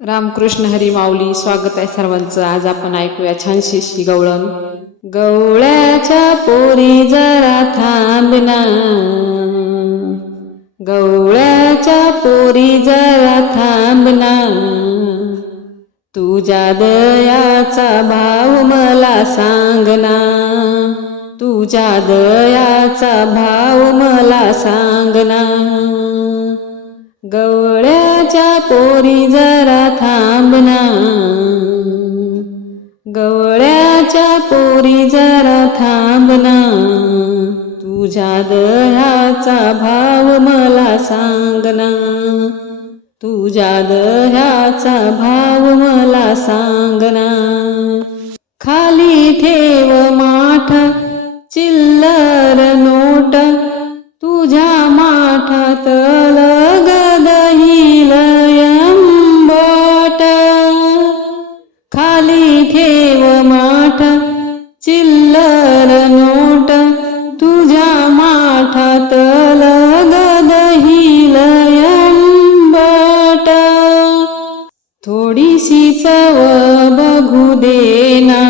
रामकृष्ण हरी माऊली स्वागत आहे सर्वांचं. आज आपण ऐकूया छानशी शी गवळण. गवळ्याच्या पोरी जरा थांबना गवळ्याच्या पोरी जरा थांबना तुझ्या दयाचा भाव मला सांगना तुझ्या दयाचा भाव मला सांगना गवळ पोरी जरा थांबना गवळ्याच्या पोरी जरा थांबना तुझ्या दह्याचा भाव मला सांगना तुझ्या दह्याचा भाव मला सांगना खाली ठेव माठ चिल्लर नो देना.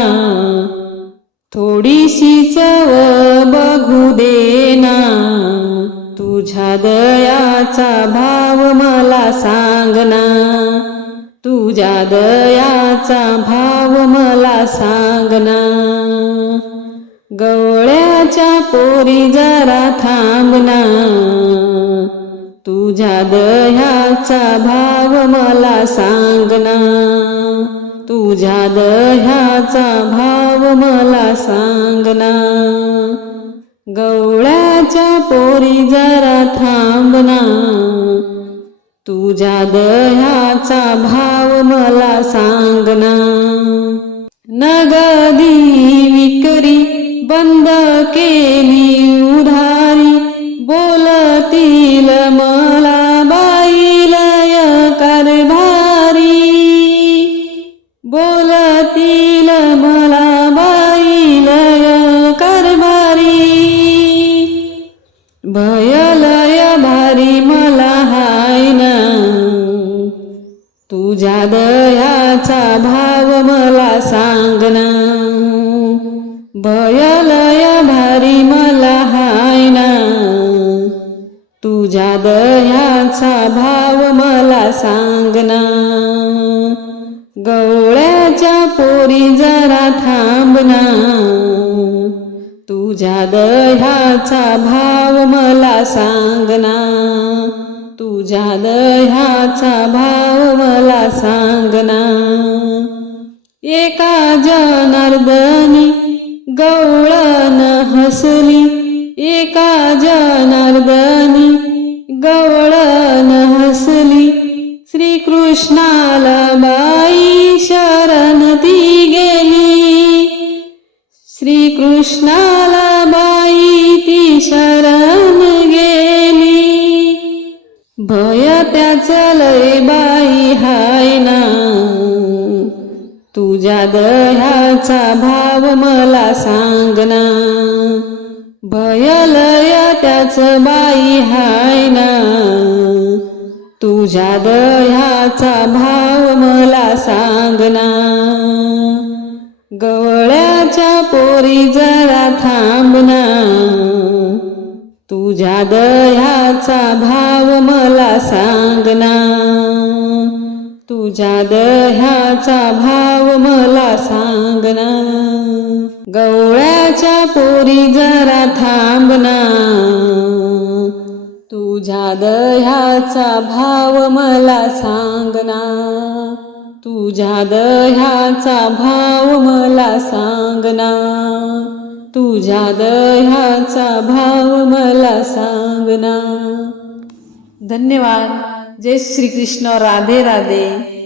थोडीशी चव बघू देना. तुझ्या दयाचा भाव मला सांगना तुझ्या दयाचा भाव मला सांगना गवळ्याच्या पोरी जरा थांबना तुझ्या दह्याचा भाव मला सांगना तुझ्या दह्याचा भाव मला सांगना गवळ्याच्या पोरी जरा थांबना तुझ्या दह्याचा भाव मला सांगना नगदी विकरी बंद केली. तुझ्या दयाचा भाव मला सांगना भयलय भारी मला हाय ना. तुझ्या दयाचा भाव मला सांगना गवळ्याच्या पोरी जरा थांबना तुझ्या दह्याचा भाव मला सांगना तुझ्या दह्याचा भाव मला सांगना एका जनार्दनी गवळण हसली. चलय बाई हाय ना. तुझ्या दह्याचा भाव मला सांगना भयलय त्याच बाई हाय ना. तुझ्या दह्याचा भाव मला सांगना गवळ्याच्या पोरी जरा थांबना तुझ्या दह्याचा भाव मला सांगना तुझ्या दह्याचा भाव मला सांगना गवळ्याच्या पोरी जरा थांबना तुझ्या दह्याचा भाव मला सांगना तुझ्या दह्याचा भाव मला सांगना तुझ्या दह्याचा भाव मला सांगना धन्यवाद. जय श्री कृष्ण राधे राधे.